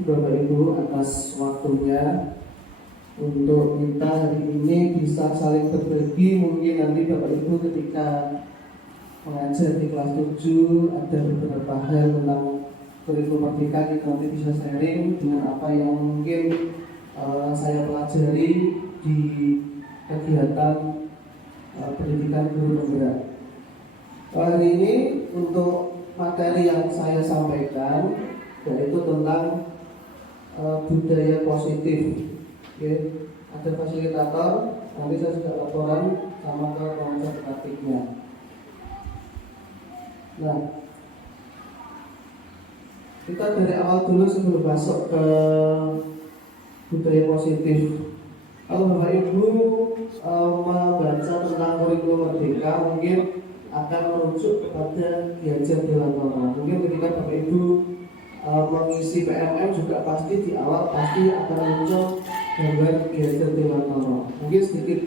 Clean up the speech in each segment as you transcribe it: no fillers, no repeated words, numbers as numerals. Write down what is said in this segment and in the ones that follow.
Bapak Ibu atas waktunya untuk kita hari ini bisa saling berbagi. Mungkin nanti Bapak Ibu ketika mengajar di kelas 7 ada beberapa hal tentang kurikulum merdeka, kita nanti bisa sharing dengan apa yang mungkin saya pelajari di kegiatan pendidikan guru penggerak. Hari ini untuk materi yang saya sampaikan yaitu tentang budaya positif. Oke, ada fasilitator, nanti saya sudah laporan sama ke konsep praktiknya. Nah, kita dari awal dulu sebelum masuk ke budaya positif. Kalau Bapak Ibu membaca tentang kurikulum merdeka, mungkin akan merujuk kepada Ki Hajar Dewantara. Mungkin ketika Bapak Ibu mengisi PMM juga pasti di awal pasti akan muncul gambar Ki Hajar Dewantara. Mungkin sedikit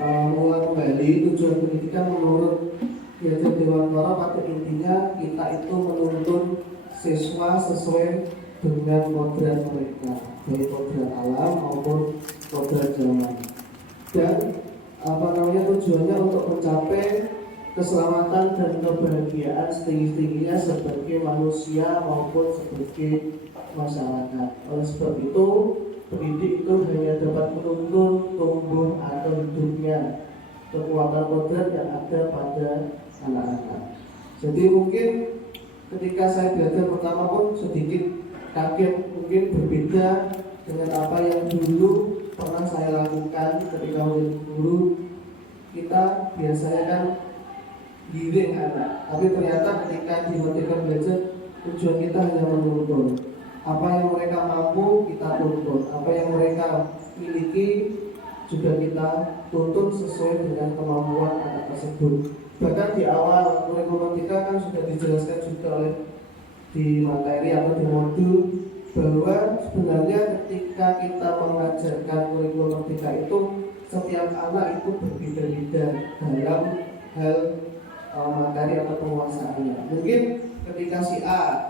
mengulang kembali tujuan pendidikan menurut Ki Hajar Dewantara pada intinya kita itu menuntun siswa sesuai dengan kodrat mereka, baik kodrat alam maupun kodrat zaman. Dan tujuannya untuk mencapai keselamatan dan kebahagiaan setinggi-tingginya sebagai manusia maupun sebagai masyarakat. Oleh sebab itu, pendidik itu hanya dapat menuntun tumbuh atau hidupnya kekuatan kodrat yang ada pada anak-anak. Jadi mungkin ketika saya belajar pertama pun sedikit kaget, mungkin berbeda dengan apa yang dulu pernah saya lakukan ketika menjadi guru. Kita biasanya kan giring anak, tapi ternyata ketika di Merdeka Belajar tujuan kita hanya menuntun. Apa yang mereka mampu kita tuntun, apa yang mereka miliki juga kita tuntun sesuai dengan kemampuan anak tersebut. Bahkan di awal kurikulum Merdeka kan sudah dijelaskan juga oleh di materi atau di modul bahwa sebenarnya ketika kita mengajarkan kurikulum Merdeka itu setiap anak itu berbeda-beda dalam hal materi atau penguasaannya. Mungkin ketika si A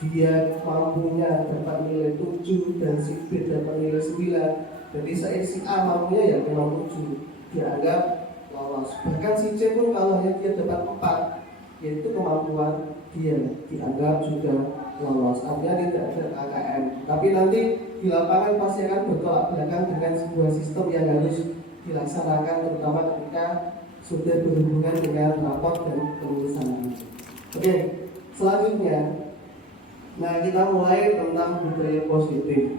dia mampunya dapat nilai 7 dan si B dapat nilai 9, jadi si A mampunya ya memang 7 dianggap lolos. Bahkan si C pun kalau dia dapat 4, yaitu kemampuan dia dianggap juga lolos. Artinya tidak ada KKM. Tapi nanti di lapangan pasti akan bertolak belakang dengan sebuah sistem yang harus dilaksanakan, terutama ketika sudah berhubungan dengan raport dan penulisan. Oke, selanjutnya, nah kita mulai tentang budaya positif.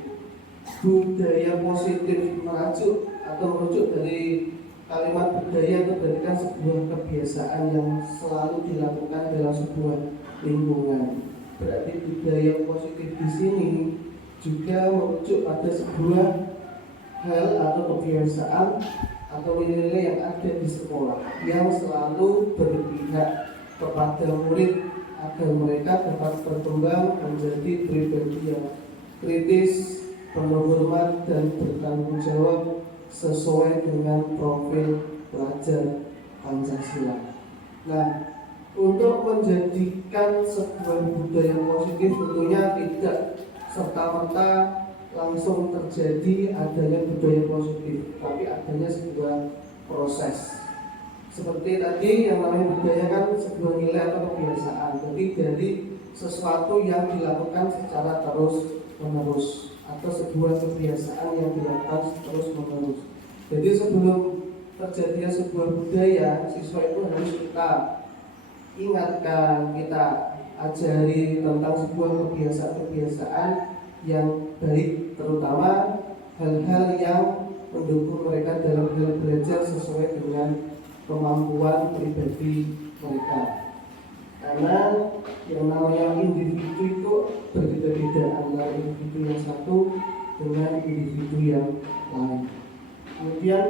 Budaya positif merujuk dari kalimat budaya itu berarti kan sebuah kebiasaan yang selalu dilakukan dalam sebuah lingkungan. Berarti budaya positif di sini juga merujuk pada sebuah hal atau kebiasaan atau nilai-nilai yang ada di sekolah yang selalu berpihak kepada murid agar mereka dapat berkembang menjadi pribadi yang kritis, penuh hormat dan bertanggung jawab sesuai dengan profil pelajar Pancasila. Nah, untuk menjadikan sebuah budaya positif tentunya tidak serta-merta langsung terjadi adanya budaya positif, tapi adanya sebuah proses. Seperti tadi yang namanya budaya kan sebuah nilai atau kebiasaan, jadi dari sesuatu yang dilakukan secara terus-menerus atau sebuah kebiasaan yang dilakukan terus-menerus. Jadi sebelum terjadinya sebuah budaya, siswa itu harus kita ingatkan, kita ajari tentang sebuah kebiasaan-kebiasaan yang baik, terutama hal-hal yang mendukung mereka dalam hal belajar sesuai dengan kemampuan pribadi mereka. Karena yang namanya individu itu berbeda-beda antara individu yang satu dengan individu yang lain. Kemudian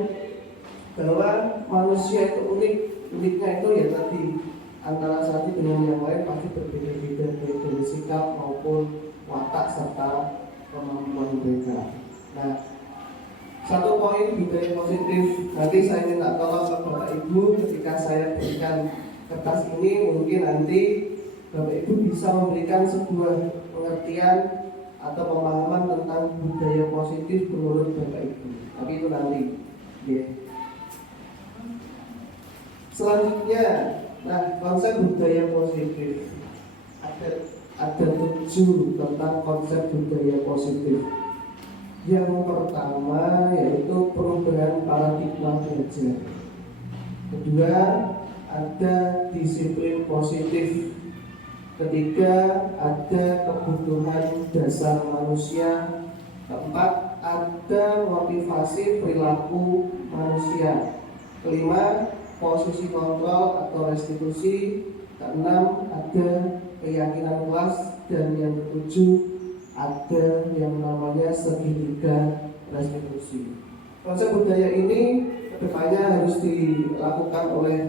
bahwa manusia itu uniknya itu ya tadi antara satu dengan yang lain pasti berbeda-beda baik dari sikap maupun watak serta kemampuan mereka. Nah, satu poin budaya positif nanti saya minta tolong ke Bapak Ibu ketika saya berikan kertas ini, mungkin nanti Bapak Ibu bisa memberikan sebuah pengertian atau pemahaman tentang budaya positif menurut Bapak Ibu. Tapi itu nanti. Ya. Selanjutnya, nah konsep budaya positif ada 7 tentang konsep budaya positif. Yang pertama yaitu perubahan paradigma belajar. Kedua, ada disiplin positif. Ketiga, ada kebutuhan dasar manusia. Keempat, ada motivasi perilaku manusia. Kelima, posisi kontrol atau restitusi. Keenam, ada keyakinan kelas. Dan yang ketujuh, ada yang namanya segitiga restitusi. Konsep budaya ini kedepannya harus dilakukan oleh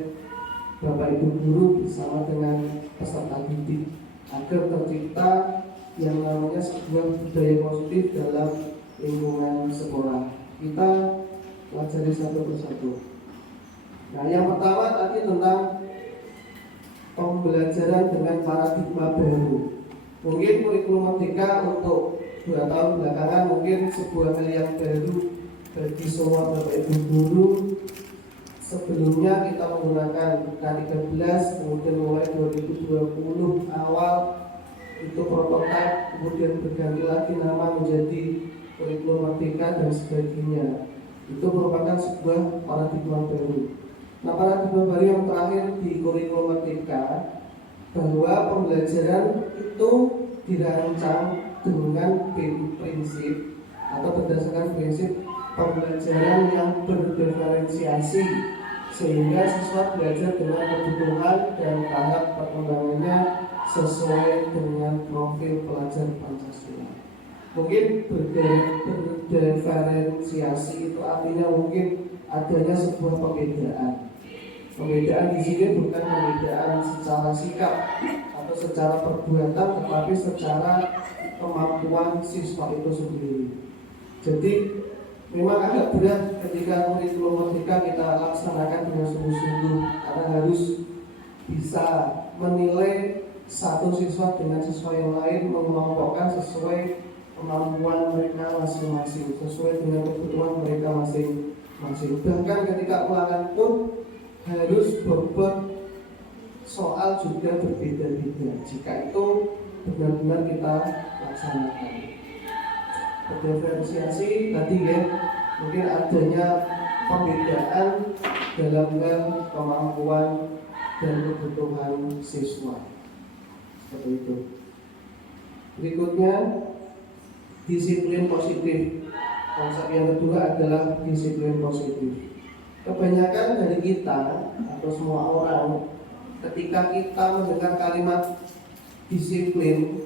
Bapak Ibu guru bersama dengan peserta didik agar tercipta yang namanya sebuah budaya positif dalam lingkungan sekolah. Kita pelajari satu persatu. Nah, yang pertama tadi tentang pembelajaran dengan paradigma baru. Mungkin kurikulum merdeka untuk 2 tahun belakangan mungkin sebuah hal yang baru bagi semua Bapak Ibu guru. Sebelumnya kita menggunakan K13, kemudian mulai 2020 awal itu prototipe, kemudian berganti lagi nama menjadi kurikulum merdeka dan sebagainya. Itu merupakan sebuah paradigma baru. Nah, paradigma baru yang terakhir di kurikulum merdeka bahwa pembelajaran itu dirancang dengan prinsip atau berdasarkan prinsip pembelajaran yang berdiferensiasi sehingga siswa belajar dengan kebutuhan dan tahap perkembangannya sesuai dengan profil pelajar Pancasila. Mungkin berdiferensiasi itu artinya mungkin adanya sebuah pembedaan. Pembedaan di sini bukan pembedaan secara sikap atau secara perbuatan, tetapi secara kemampuan siswa itu sendiri. Jadi memang agak berat ketika kurikulum merdeka kita laksanakan dengan sungguh-sungguh karena harus bisa menilai satu siswa dengan siswa yang lain, mengelompokkan sesuai kemampuan mereka masing-masing, sesuai dengan kebutuhan mereka masing-masing. Bahkan ketika ulangan pun harus bobot soal juga berbeda-beda jika itu benar-benar kita laksanakan. Diferensiasi tadi ya, mungkin adanya pembedaan dalam hal kemampuan dan kebutuhan siswa. Seperti itu. Berikutnya, disiplin positif. Konsep yang kedua adalah disiplin positif. Kebanyakan dari kita atau semua orang ketika kita mendengar kalimat disiplin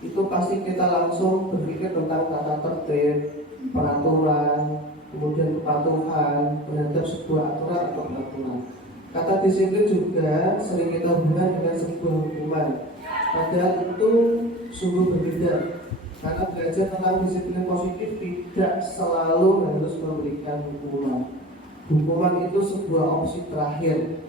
itu pasti kita langsung berpikir tentang tata tertib, peraturan, kemudian kepatuhan terhadap sebuah aturan atau peraturan. Kata disiplin juga sering kita hubungkan dengan sebuah hukuman. Padahal itu sungguh berbeda. Karena belajar tentang disiplin positif tidak selalu harus memberikan hukuman. Hukuman itu sebuah opsi terakhir.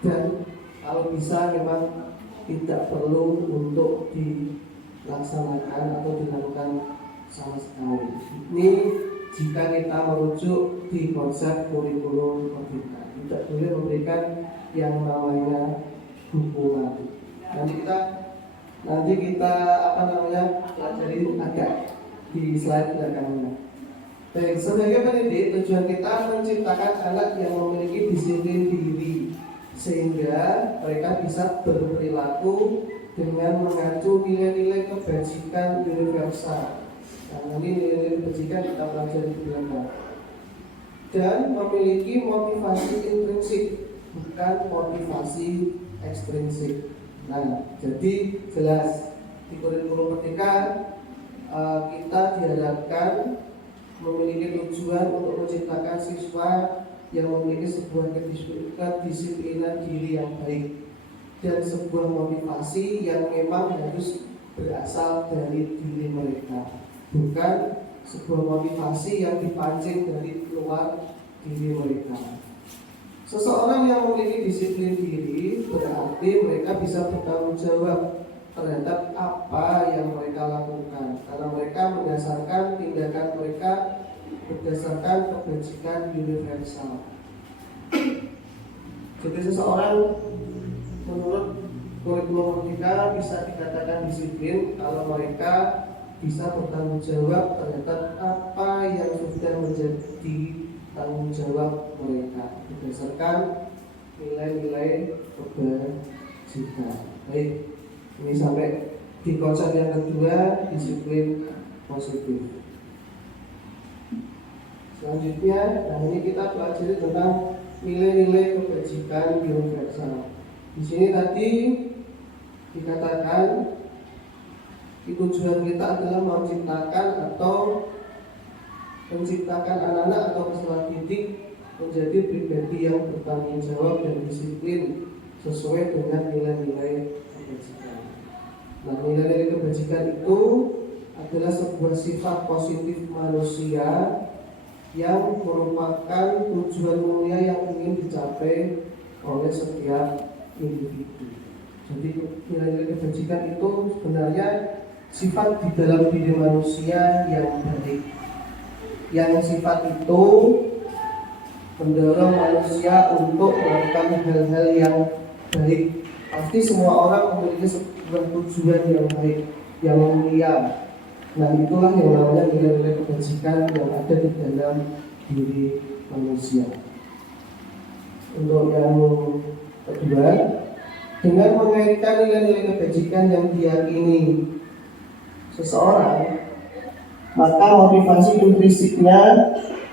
Dan kalau bisa memang tidak perlu untuk dilaksanakan atau dilakukan sama sekali. Ini jika kita merujuk di konsep kurikulum merdeka, tidak boleh memberikan yang namanya hukuman. Nanti kita pelajari agak di slide belakangnya. Baik, sebagai pendidik tujuan kita menciptakan anak yang memiliki disiplin diri sehingga mereka bisa berperilaku dengan mengacu nilai-nilai kebajikan universal. Nah, ini nilai-nilai kebajikan kita pelajari di belakang. Dan memiliki motivasi intrinsik, bukan motivasi ekstrinsik. Nah, jadi jelas di kurikulum merdeka kita diharapkan memiliki tujuan untuk menciptakan siswa yang memiliki sebuah kedisiplinan diri yang baik dan sebuah motivasi yang memang harus berasal dari diri mereka, bukan sebuah motivasi yang dipancing dari luar diri mereka. Seseorang yang memiliki disiplin diri berarti mereka bisa bertanggung jawab terhadap apa yang mereka lakukan, karena mereka berdasarkan tindakan mereka berdasarkan kebajikan universal. Jadi seseorang menurut kurikulum Merdeka bisa dikatakan disiplin kalau mereka bisa bertanggung jawab terhadap apa yang sudah menjadi tanggung jawab mereka berdasarkan nilai-nilai kebajikan. Baik, ini sampai di konsep yang kedua, disiplin positif. Selanjutnya, nah ini kita pelajari tentang nilai-nilai kebajikan universal. Di sini tadi dikatakan tujuan kita adalah menciptakan anak-anak atau peserta didik menjadi pribadi yang bertanggung jawab dan disiplin sesuai dengan nilai-nilai kebajikan. Nah, nilai-nilai kebajikan itu adalah sebuah sifat positif manusia yang merupakan tujuan mulia yang ingin dicapai oleh setiap individu. Jadi nilai-nilai kebajikan itu sebenarnya sifat di dalam diri manusia yang baik, yang sifat itu mendorong manusia untuk melakukan hal-hal yang baik. Pasti semua orang memiliki sebuah tujuan yang baik, yang mulia. Nah, itulah yang namanya nilai-nilai kebajikan yang ada di dalam diri manusia. Untuk yang kedua, dengan mengaitkan nilai-nilai kebajikan yang diyakini seseorang, maka motivasi intrinsiknya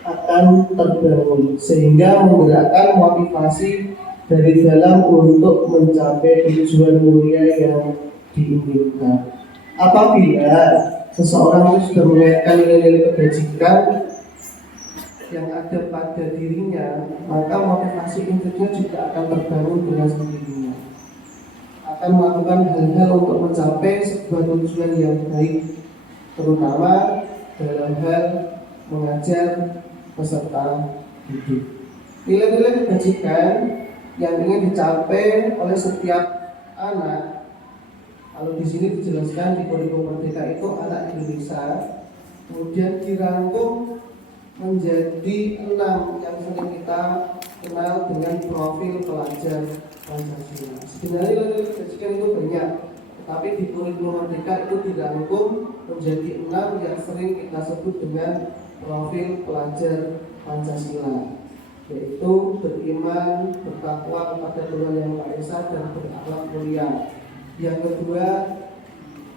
akan terbangun sehingga menggerakkan motivasi dari dalam untuk mencapai tujuan mulia yang diinginkan. Apabila seseorang itu sudah mengaitkan nilai-nilai kebajikan yang ada pada dirinya, maka motivasi intrinsiknya juga akan terbangun dengan sendirinya. Akan melakukan hal-hal untuk mencapai sebuah tujuan yang baik, terutama dalam hal mengajar peserta didik. Nilai-nilai kebajikan yang ingin dicapai oleh setiap anak, kalau di sini dijelaskan di kurikulum Merdeka itu anak Indonesia, kemudian dirangkum menjadi 6 yang sering kita kenal dengan profil pelajar Pancasila. Sebenarnya nilai-nilai kebajikan itu banyak, tapi di kurikulum Merdeka itu dirangkum menjadi 6 yang sering kita sebut dengan profil pelajar Pancasila, yaitu beriman, bertakwa kepada Tuhan Yang Maha Esa, dan berakhlak mulia. Yang kedua,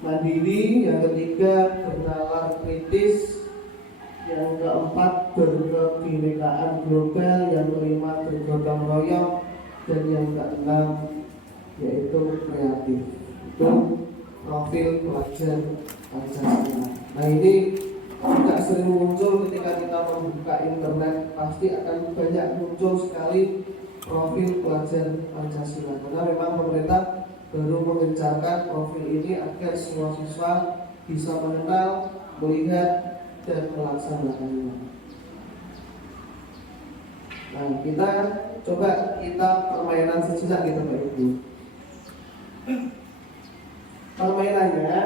mandiri. Yang ketiga, bernalar kritis. Yang keempat, berkebinekaan global. Yang kelima, bergotong royong. Dan yang keenam, yaitu kreatif. Itu profil pelajar Pancasila. Nah, ini tidak sering muncul ketika kita membuka internet, pasti akan banyak muncul sekali profil pelajar Pancasila, karena memang pemerintah baru mengencarkan profil ini agar semua siswa bisa mengenal, melihat, dan melaksanakannya. Nah, kita permainan sejenak gitu Pak Ibu. Permainannya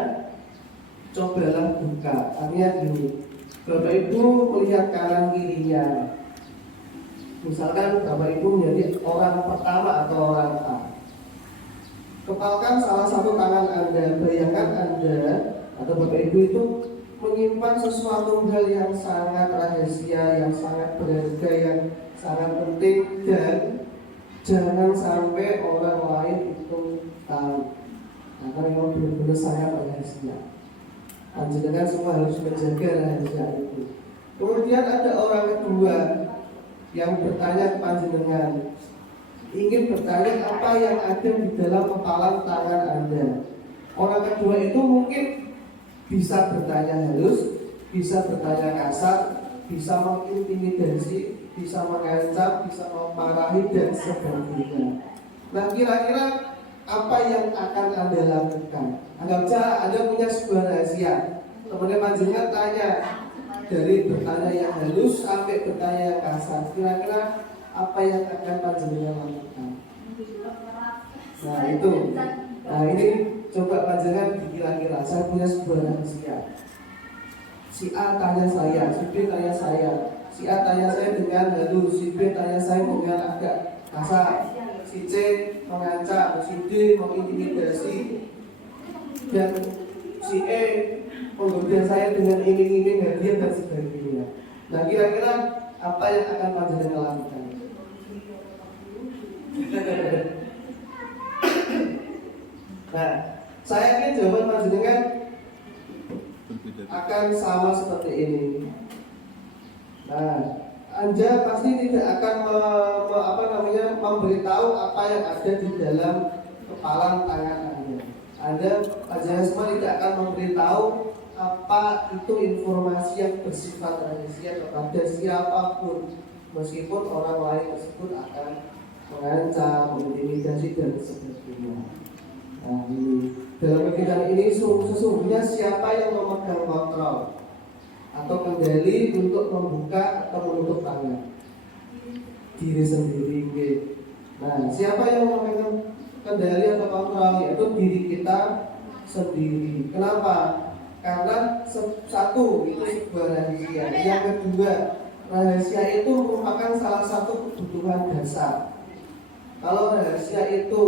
cobalah buka, artinya gini, Bapak Ibu melihat kanan kirinya. Misalkan Bapak Ibu menjadi orang pertama atau orang A. Kepalkan salah satu tangan Anda. Bayangkan Anda atau Bapak Ibu itu menyimpan sesuatu hal yang sangat rahasia, yang sangat berharga, yang sangat penting, dan jangan sampai orang lain itu tahu, karena memang benar-benar sangat rahasia. Panjenengan semua harus menjaga rahasia itu. Kemudian ada orang kedua yang bertanya ke panjenengan, ingin bertanya apa yang ada di dalam kepalan tangan Anda. Orang kedua itu mungkin bisa bertanya halus, bisa bertanya kasar, bisa mengintimidasi, bisa mengancam, bisa memarahi, dan sebagainya. Nah, kira-kira apa yang akan Anda lakukan? Anggap saja Anda punya sebuah rahasia, kemudian panjenengan tanya, dari bertanya yang halus sampai bertanya yang kasar, kira-kira apa yang akan panjenengan lakukan? Nah, ini coba panjangan dikira-kira, saya punya sebuah rahasia. Si A tanya saya, si B tanya saya, si A tanya saya dengan halus, si B tanya saya dengan agak kasar, si C mengancam, si D mengintimidasi, dan si E menggoda saya dengan iming-iming hadiah dan sebagainya. Nah, kira-kira apa yang akan panjenengan lakukan? Nah, saya yakin jawaban panjenengan akan sama seperti ini. Nah, Anda pasti tidak akan memberitahu apa yang ada di dalam kepala tangan Anda. Anda semua tidak akan memberitahu apa itu informasi yang bersifat rahasia kepada siapapun, meskipun orang lain tersebut akan mengancam, mengintimidasi dan sebagainya. Nah, ini dalam kegiatan ini sesungguhnya siapa yang memegang kontrol atau kendali untuk membuka atau menutup tangan? Diri sendiri. Nah, siapa yang memegang kendali atau kontrol? Yaitu diri kita sendiri. Kenapa? Karena satu, itu sebuah rahasia. Yang kedua, rahasia itu merupakan salah satu kebutuhan dasar. Kalau rahasia itu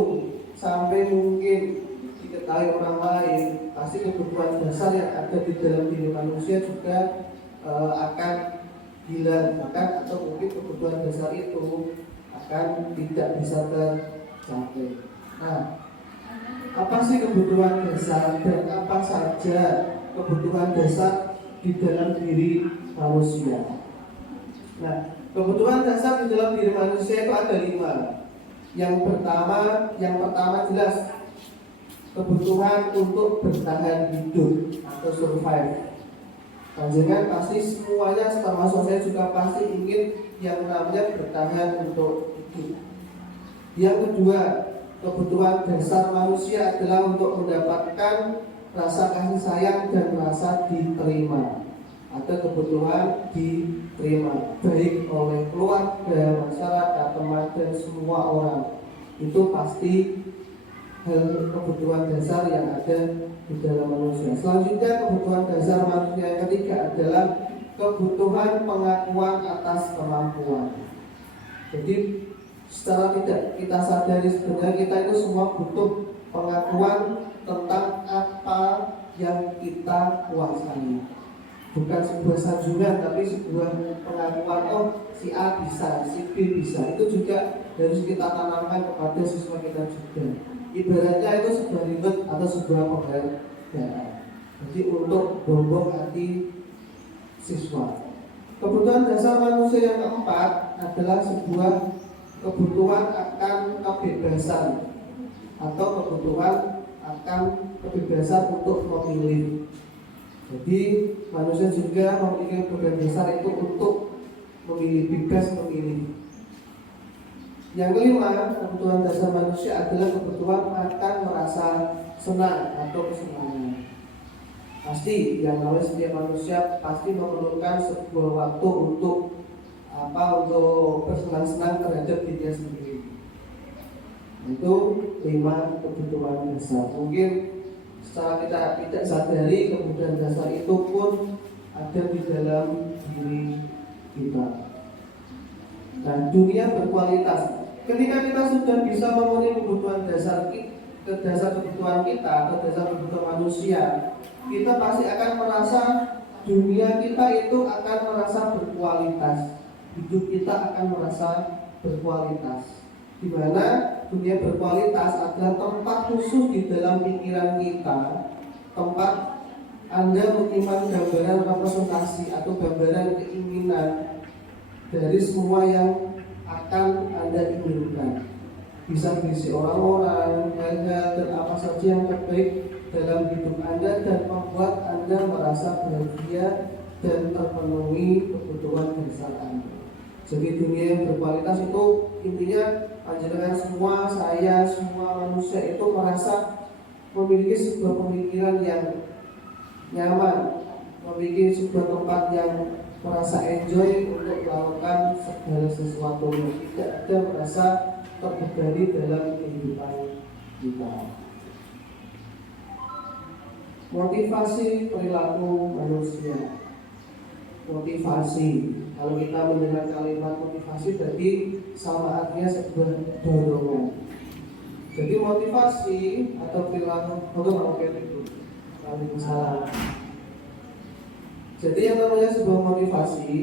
sampai mungkin diketahui orang lain, pasti kebutuhan dasar yang ada di dalam diri manusia juga akan hilang, bahkan atau mungkin kebutuhan dasar itu akan tidak bisa tercapai. Nah, apa sih kebutuhan dasar dan apa saja kebutuhan dasar di dalam diri manusia? Nah, kebutuhan dasar di dalam diri manusia itu ada 5. Yang pertama jelas kebutuhan untuk bertahan hidup atau survive. Panjenengan pasti semuanya, termasuk saya juga pasti ingin yang namanya bertahan untuk hidup. Yang kedua, kebutuhan dasar manusia adalah untuk mendapatkan rasa kasih sayang dan rasa diterima. Ada kebutuhan diterima baik oleh keluarga, masyarakat, teman dan semua orang. Itu pasti kebutuhan dasar yang ada di dalam manusia. Selanjutnya, kebutuhan dasar manusia yang ketiga adalah kebutuhan pengakuan atas kemampuan. Jadi secara tidak kita sadari sebenarnya kita itu semua butuh pengakuan tentang apa yang kita kuasai. Bukan sebuah sanjungan, tapi sebuah pengakuan, oh si A bisa, si B bisa. Itu juga harus kita tanamkan kepada siswa kita juga. Ibaratnya itu sebuah ribet atau sebuah penghargaan. Jadi untuk bombong hati siswa. Kebutuhan dasar manusia yang keempat adalah sebuah kebutuhan akan kebebasan atau kebutuhan akan kebebasan untuk memilih. Jadi manusia juga memiliki kebutuhan dasar itu untuk memilih, bebas memilih. Yang kelima, kebutuhan dasar manusia adalah kebutuhan akan merasa senang atau kesenangan. Pasti yang namanya setiap manusia pasti memerlukan sebuah waktu untuk bersenang-senang terhadap dirinya sendiri. Itu 5 kebutuhan dasar. Mungkin secara kita tidak sadari kebutuhan dasar itu pun ada di dalam diri kita. Nah, dunia berkualitas. Ketika kita sudah bisa memenuhi kebutuhan dasar kebutuhan kita atau dasar kebutuhan manusia, kita pasti akan merasa dunia kita itu akan merasa berkualitas. Hidup kita akan merasa berkualitas. Di mana dunia berkualitas adalah tempat khusus di dalam pikiran kita, tempat Anda menyimpan gambaran representasi atau gambaran keinginan dari semua yang akan Anda inginkan. Bisa berisi orang-orang, hal-hal dan apa saja yang terbaik dalam hidup Anda dan membuat Anda merasa bahagia dan terpenuhi kebutuhan dasar Anda. Jadi dunia yang berkualitas itu intinya panjenengan semua, saya, semua manusia itu merasa memiliki sebuah pemikiran yang nyaman, memiliki sebuah tempat yang merasa enjoy untuk melakukan segala sesuatu, tidak ada merasa terbebani dalam kehidupan kita. Motivasi perilaku manusia. Motivasi, kalau kita mendengar kalimat motivasi berarti sama artinya sebuah dorongan. Jadi motivasi atau perilaku itu salah. Jadi yang namanya sebuah motivasi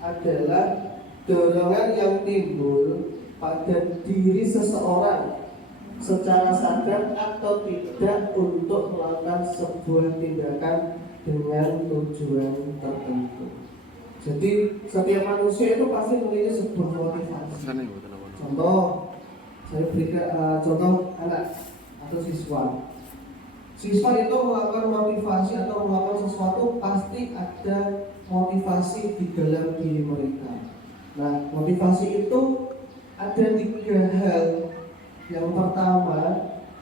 adalah dorongan yang timbul pada diri seseorang secara sadar atau tidak untuk melakukan sebuah tindakan dengan tujuan tertentu. Jadi setiap manusia itu pasti memiliki sebuah motivasi. Contoh, saya berikan contoh anak atau siswa. Siswa itu melakukan motivasi atau melakukan sesuatu pasti ada motivasi di dalam diri mereka. Nah, motivasi itu ada 3 hal. Yang pertama,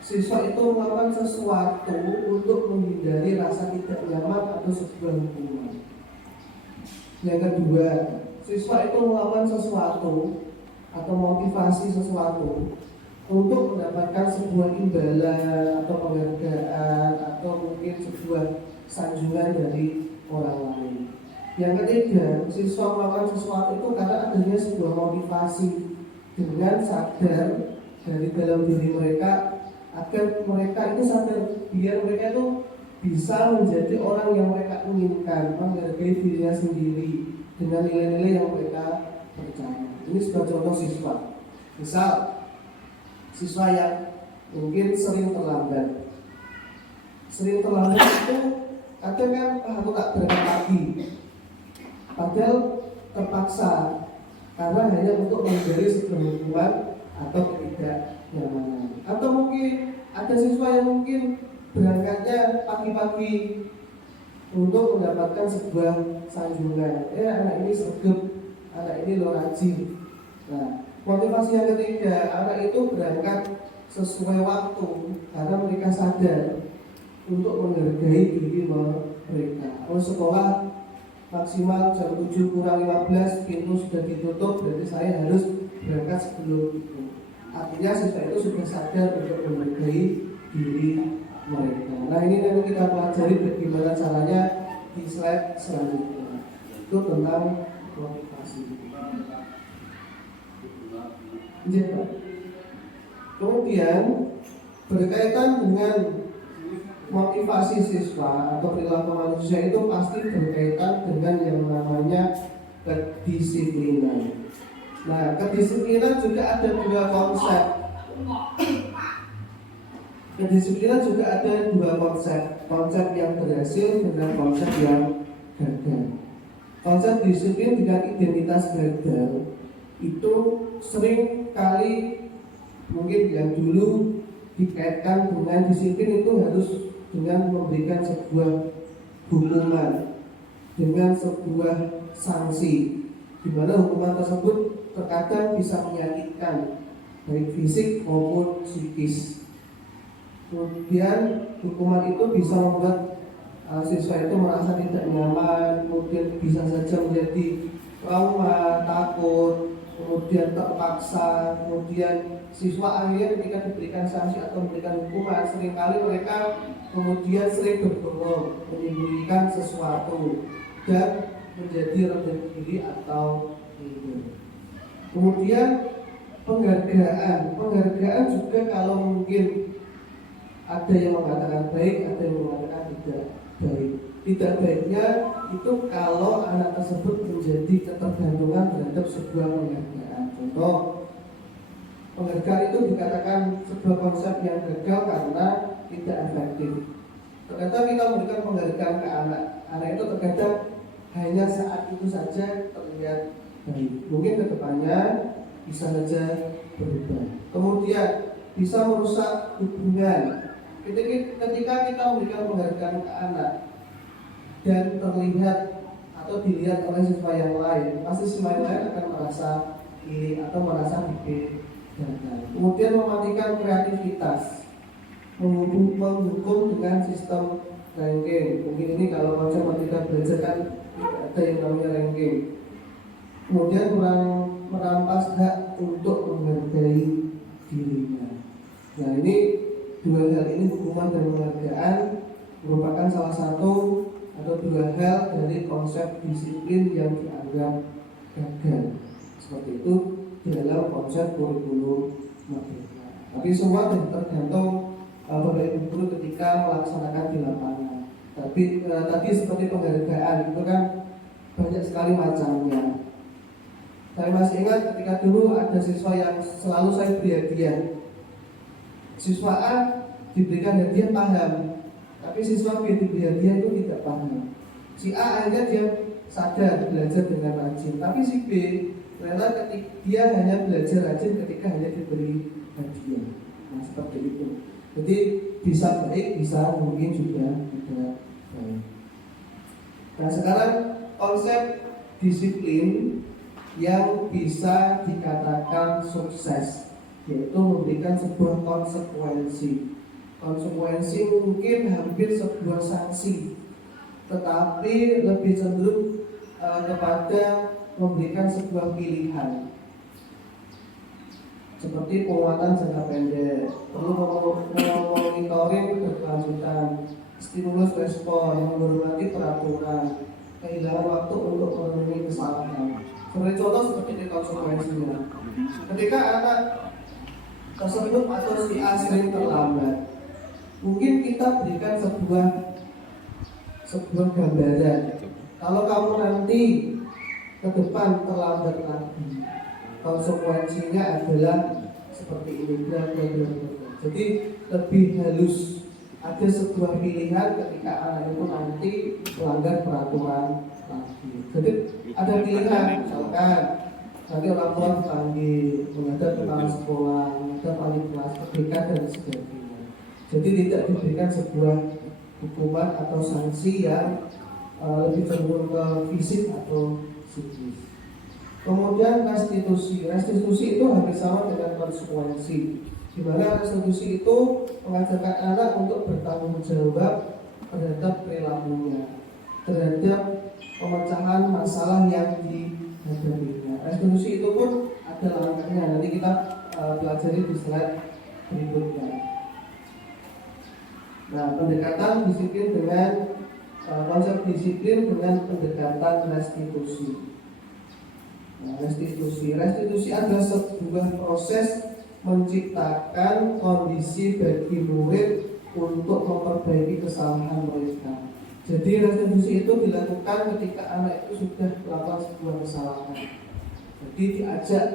siswa itu melakukan sesuatu untuk menghindari rasa tidak nyaman atau sebuah hukuman. Yang kedua, siswa itu melakukan sesuatu atau motivasi sesuatu untuk mendapatkan sebuah imbalan atau penghargaan atau mungkin sebuah sanjungan dari orang lain. Yang ketiga, siswa melakukan sesuatu itu karena adanya sebuah motivasi dengan sadar dari dalam diri mereka, agar mereka itu sadar biar mereka itu bisa menjadi orang yang mereka inginkan, menghargai dirinya sendiri dengan nilai-nilai yang mereka percaya. Ini sebagai contoh siswa. Misal siswa yang mungkin sering terlambat. Sering terlambat itu kadang kan aku tak berangkat pagi, padahal terpaksa karena hanya untuk menghindari sebuah hukuman atau ketidaknyamanan. Atau mungkin ada siswa yang mungkin berangkatnya pagi-pagi untuk mendapatkan sebuah sanjungan. Anak ini sergap, anak ini lo rajin. Nah, motivasi yang ketiga, anak itu berangkat sesuai waktu karena mereka sadar untuk menghargai diri mereka. Kalau sekolah maksimal jam 7 kurang 15 pintu sudah ditutup, berarti saya harus berangkat sebelum itu. Artinya siswa itu sudah sadar untuk menghargai diri mereka. Nah, ini nanti kita pelajari bagaimana caranya di slide selanjutnya. Itu tentang motivasi. Kemudian berkaitan dengan motivasi siswa atau perilaku manusia itu pasti berkaitan dengan yang namanya kedisiplinan. Nah, kedisiplinan juga ada 2 konsep. Kedisiplinan juga ada 2 konsep. Konsep yang berhasil dengan konsep yang gagal. Konsep disiplin dengan identitas gagal itu sering kali mungkin yang dulu dikaitkan dengan disiplin itu harus dengan memberikan sebuah hukuman, dengan sebuah sanksi, di mana hukuman tersebut terkadang bisa menyakitkan baik fisik maupun psikis. Kemudian hukuman itu bisa membuat siswa itu merasa tidak nyaman, kemudian bisa saja menjadi trauma, takut, kemudian terpaksa, kemudian siswa akhirnya ketika diberikan sanksi atau memberikan hukuman, seringkali mereka kemudian sering berbohong, menyembunyikan sesuatu dan menjadi rendah diri atau minder. Kemudian penghargaan juga kalau mungkin ada yang mengatakan baik, ada yang mengatakan tidak baik. Tidak baiknya itu kalau anak tersebut menjadi ketergantungan terhadap sebuah penghargaan. Contoh, penghargaan itu dikatakan sebuah konsep yang gagal karena tidak efektif. Ternyata kita memberikan penghargaan ke anak itu terkadang hanya saat itu saja terlihat baik. Mungkin kedepannya bisa saja berubah. Kemudian bisa merusak hubungan. Ketika kita memberikan penghargaan ke anak dan terlihat atau dilihat oleh siswa yang lain, pasti siswa yang lain akan merasa iri atau merasa dibanggakan. Kemudian mematikan kreativitas, menghukum dengan sistem ranking. Mungkin ini kalau konsep Merdeka Belajar kan tidak ada yang namanya ranking. Kemudian merampas hak untuk menghargai dirinya. Nah, ini 2 hal ini, hukuman dan penghargaan, merupakan salah satu atau dua hal dari konsep disiplin yang dianggap gagal. Seperti itu dalam konsep kurikulum merdeka. Tapi semua tergantung Bapak Ibu guru ketika melaksanakan di lapangan. Tapi tadi seperti penghargaan itu kan banyak sekali macamnya. Saya masih ingat ketika dulu ada siswa yang selalu saya beri hadiah. Siswa A diberikan hadiah paham, tapi siswa B diberi hadiah itu tidak paham. Si A akhirnya dia sadar belajar dengan rajin, tapi si B ternyata dia hanya belajar rajin ketika hanya diberi hadiah. Nah seperti itu. Jadi bisa baik, bisa mungkin juga tidak baik. Nah sekarang konsep disiplin yang bisa dikatakan sukses, yaitu memberikan sebuah konsekuensi. Konsekuensi mungkin hampir sebuah sanksi, tetapi lebih cenderung kepada memberikan sebuah pilihan. Seperti penguatan jangka pendek, perlu monitoring berkelanjutan, stimulus respon, menghormati peraturan, kehilangan waktu untuk memenuhi kesalahan. Sebagai contoh seperti ini konsekuensinya. Ketika anak tersebut atau si A sering terlambat, mungkin kita berikan sebuah gambaran. Kalau kamu nanti ke depan terlambat lagi, konsekuensinya adalah seperti ini. Jadi lebih halus. Ada sebuah pilihan ketika anak itu nanti melanggar peraturan lagi. Jadi ada pilihan, misalkan nanti orang tua dipanggil, menghadap kepala sekolah, menghadap wali kelas, merdeka dan sebagainya. Jadi tidak diberikan sebuah hukuman atau sanksi yang lebih cenderung ke fisik atau psikis. Kemudian restitusi. Restitusi itu hampir sama dengan konsekuensi, di mana restitusi itu mengajarkan anak untuk bertanggung jawab terhadap perilakunya, terhadap pemecahan masalah yang dihadapinya. Restitusi itu pun ada langkahnya, nanti kita pelajari di slide berikutnya. Nah, pendekatan disiplin dengan konsep disiplin dengan pendekatan restitusi. Nah, restitusi adalah sebuah proses menciptakan kondisi bagi murid untuk memperbaiki kesalahan mereka. Jadi restitusi itu dilakukan ketika anak itu sudah melakukan sebuah kesalahan. Jadi diajak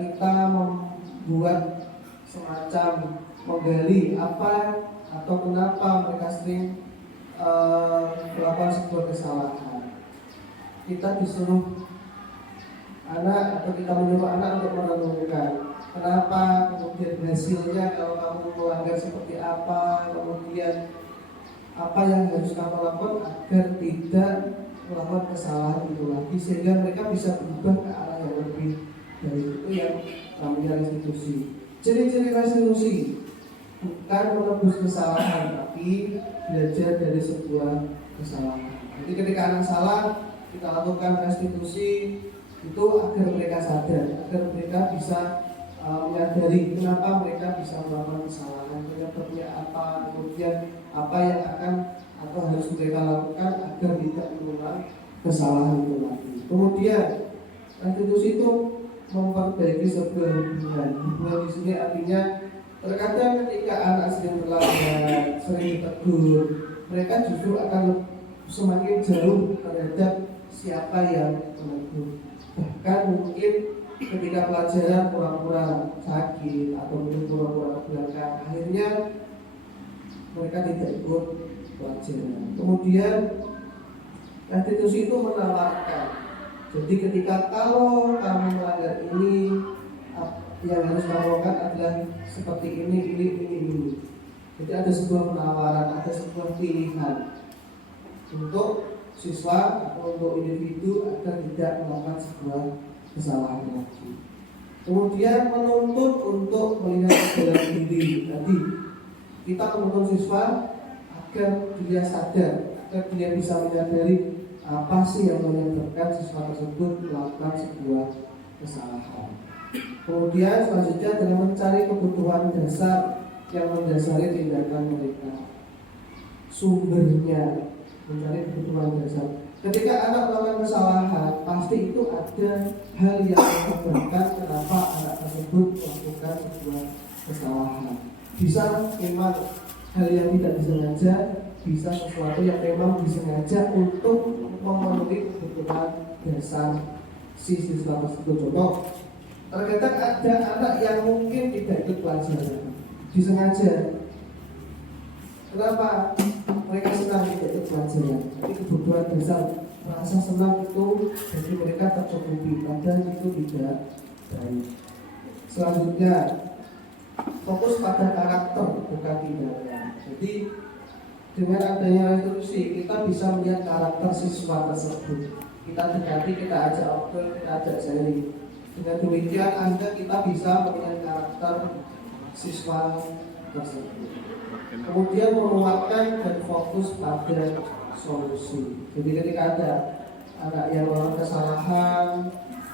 kita membuat semacam menggali apa atau kenapa mereka sering melakukan sebuah kesalahan. Kita disuruh anak atau kita menyuruh anak untuk merenungkan kenapa, kemudian hasilnya kalau kamu melanggar seperti apa, kemudian apa yang harus kamu lakukan agar tidak melakukan kesalahan itu lagi, sehingga mereka bisa berubah ke arah yang lebih baik. Itu yang namanya restitusi. Ciri-ciri restitusi bukan menebus kesalahan, tapi belajar dari sebuah kesalahan. Jadi ketika anak salah, kita lakukan restitusi itu agar mereka sadar, agar mereka bisa menyadari kenapa mereka bisa melakukan kesalahan, penyebabnya apa, kemudian apa yang akan atau harus mereka lakukan agar tidak mengulang kesalahan itu lagi. Kemudian restitusi itu memperbaiki sebuah hubungan. Hubungan di sini artinya terkadang ketika anak sering terlambat, sering ditegur, mereka justru akan semakin jauh terhadap siapa yang menegur. Bahkan mungkin ketika pelajaran pura-pura sakit atau mungkin pura-pura ke belakang, akhirnya mereka tidak ikut pelajaran. Kemudian restitusi itu menawarkan. Jadi ketika kalau kamu melanggar ini, yang harus kamu lakukan adalah seperti ini. Jadi ada sebuah penawaran, ada sebuah pilihan untuk siswa atau untuk individu agar tidak melakukan sebuah kesalahan lagi. Kemudian menuntut untuk melihat bela diri. Tadi kita menuntut siswa agar dia sadar, agar dia bisa menyadari apa sih yang menyebabkan siswa tersebut melakukan sebuah kesalahan. Kemudian selanjutnya dengan mencari kebutuhan dasar yang mendasari tindakan mereka. sumbernya, mencari kebutuhan dasar. Ketika anak melakukan kesalahan, pasti itu ada hal yang menyebabkan kenapa anak tersebut melakukan sebuah kesalahan. Bisa memang hal yang tidak disengaja, bisa sesuatu yang memang disengaja untuk memenuhi kebutuhan dasar si siswa tersebut. Contoh, terkadang ada anak yang mungkin tidak ikut pelajaran, disengaja. Kenapa? Mereka senang tidak ikut pelajaran, tapi kebutuhan dasar rasa senang itu jadi mereka tercukupi, padahal itu tidak baik. Selanjutnya, fokus pada karakter bukan tindakan. Jadi dengan adanya restitusi kita bisa melihat karakter siswa tersebut. Kita dekati, kita ajak obrol, kita ajak sharing. Dengan demikian kita bisa melihat karakter siswa tersebut. Kemudian menguatkan dan fokus pada solusi. Jadi ketika ada anak yang melakukan kesalahan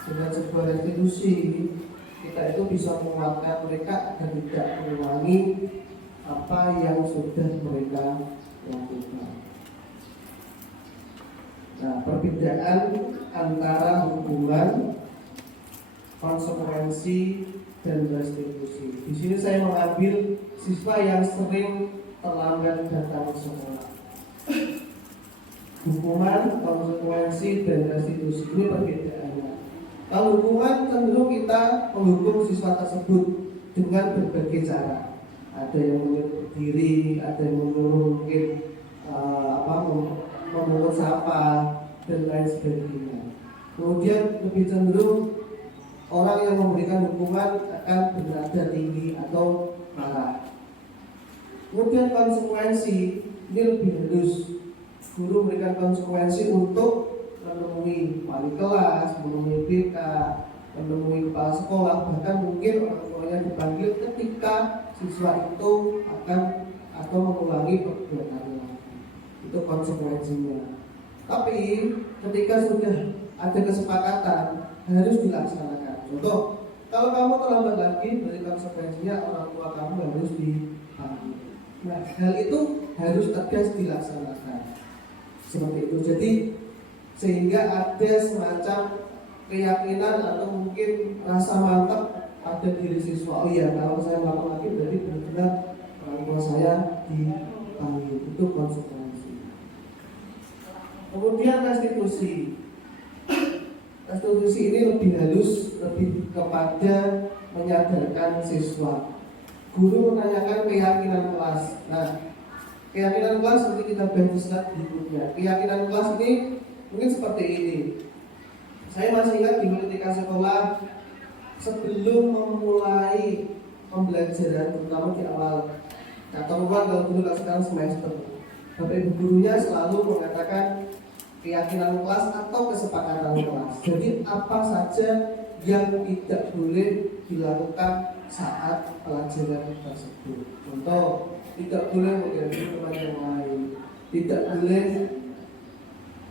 dengan sebuah restitusi, kita itu bisa menguatkan mereka agar tidak mengulangi apa yang sudah mereka lakukan. Nah, perbedaan antara hukuman, konsekuensi, dan restitusi. Di sini saya mengambil siswa yang sering terlambat datang ke sekolah. Hukuman, konsekuensi, dan restitusi ini perbedaannya. Kalau hukuman cenderung kita menghukum siswa tersebut dengan berbagai cara. Ada yang menyuruh diri, ada yang menyuruh mungkin memungut sampah dan lain sebagainya. Kemudian lebih cenderung orang yang memberikan hukuman akan bernada tinggi atau marah. Kemudian konsekuensi ini lebih halus. Guru memberikan konsekuensi untuk menemui wali kelas, menemui BK, menemui kepala sekolah, bahkan mungkin orang tuanya dipanggil ketika siswa itu akan atau mengulangi perbuatannya. Itu konsekuensinya. Tapi ketika sudah ada kesepakatan harus dilaksanakan. Contoh, kalau kamu terlambat lagi, berarti konsekuensinya orang tua kamu harus dipanggil. Nah, hal itu harus tegas dilaksanakan. Seperti itu. Jadi sehingga ada semacam keyakinan atau mungkin rasa mantap pada diri siswa. Oh iya, kalau saya melakukan lagi berarti benar-benar orang tua saya dipanggil. Itu konsekuensi. Kemudian restitusi. Restitusi ini lebih halus, lebih kepada menyadarkan siswa. Guru menanyakan keyakinan kelas. Nah, keyakinan kelas seperti kita bahas di slide berikutnya. Keyakinan kelas ini mungkin seperti ini. Saya masih ingat di ketika sekolah sebelum memulai pembelajaran, terutama di awal catatan kalau dulu sekarang semester, Bapak Ibu gurunya selalu mengatakan keyakinan kelas atau kesepakatan kelas. Jadi apa saja yang tidak boleh dilakukan saat pelajaran tersebut. Contoh, tidak boleh mengganggu teman yang lain, tidak boleh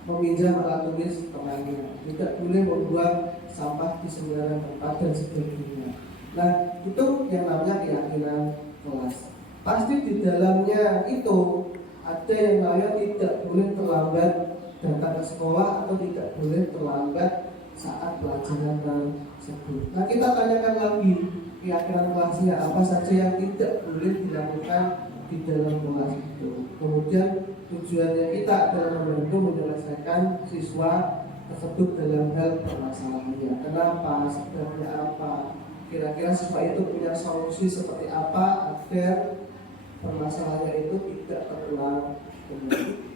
meminjam alat tulis temannya, tidak boleh membuang sampah di sembarang tempat dan sebagainya. Nah, itu yang namanya keyakinan kelas. Pasti di dalamnya itu ada yang namanya tidak boleh terlambat datang ke sekolah atau tidak boleh terlambat saat pelajaran tersebut. Nah, kita tanyakan lagi keyakinan kelasnya apa saja yang tidak boleh dilakukan di dalam kelas itu. Kemudian tujuannya kita adalah membantu menyelesaikan siswa tersebut dalam hal permasalahannya. Kenapa? Sebabnya apa? Kira-kira siswa itu punya solusi seperti apa agar permasalahannya itu tidak terulang kembali.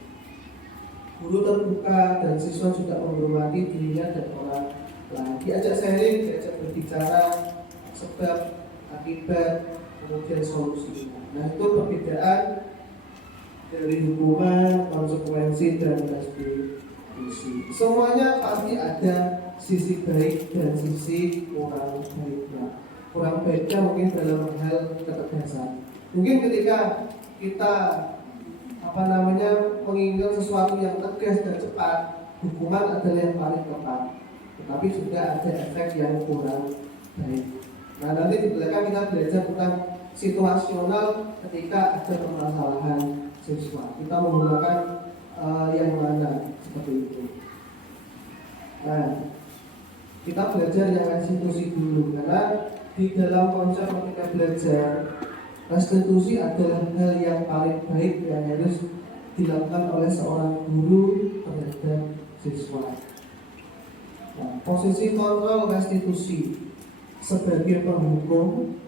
Guru terbuka dan siswa juga menghormati dirinya dan orang lain. Diajak sharing, diajak berbicara sebab, akibat, kemudian solusinya. Nah, itu perbedaan dari hukuman, konsekuensi, dan restitusi. Semuanya pasti ada sisi baik dan sisi kurang baiknya. Kurang baiknya mungkin dalam hal ketegasan. Mungkin ketika kita menginginkan sesuatu yang tegas dan cepat, hukuman adalah yang paling tepat. Tetapi juga ada efek yang kurang baik. Nah, nanti di belakang kita belajar tentang situasional ketika ada permasalahan siswa. Kita menggunakan yang mana seperti itu. Nah, kita belajar yang restitusi dulu, karena di dalam konsep ketika belajar restitusi adalah hal yang paling baik yang harus dilakukan oleh seorang guru terhadap siswa. Nah, posisi kontrol restitusi sebagai penghukum,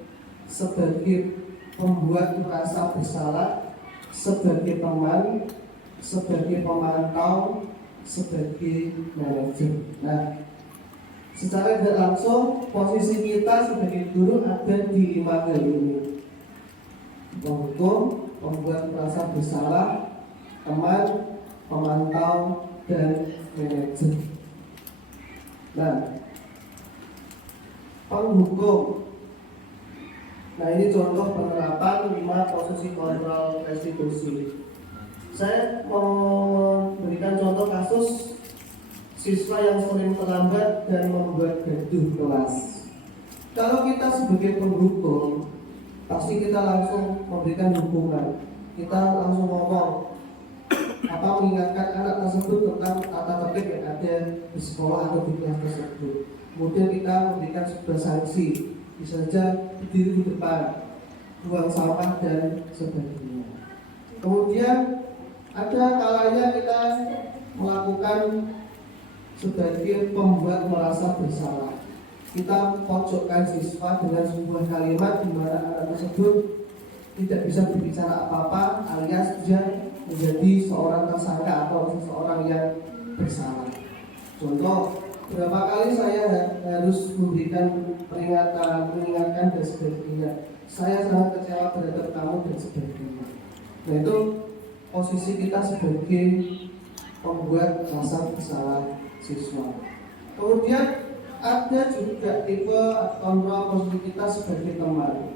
sebagai pembuat merasa bersalah, sebagai teman, sebagai pemantau, sebagai manajer. Nah, secara tidak langsung posisi kita sebagai guru ada di 5 hal ini: penghukum, pembuat merasa bersalah, teman, pemantau, dan manajer. Nah, penghukum. Nah, ini contoh penerapan 5 posisi kontrol restitusi. Saya mau berikan contoh kasus siswa yang sering terlambat dan membuat gaduh kelas. Kalau kita sebagai penghukum, pasti kita langsung memberikan hukuman. Kita langsung ngomong mengingatkan anak tersebut tentang tata tertib yang ada di sekolah atau di kelas tersebut. Kemudian kita memberikan sebuah sanksi, bisa saja berdiri di depan, buang sampah dan sebagainya. Kemudian ada kalanya kita melakukan sebagai pembuat merasa bersalah. Kita pojokkan siswa dengan sebuah kalimat di mana anak tersebut tidak bisa berbicara apa-apa, alias dia menjadi seorang tersangka atau seseorang yang bersalah. Contoh, berapa kali saya harus memberikan peringatan, mengingatkan dan sebagainya. Saya sangat kecewa terhadap kamu dan sebagainya. Nah, itu posisi kita sebagai pembuat rasa bersalah siswa. Kemudian ada juga tipe kontrol posisi kita sebagai teman.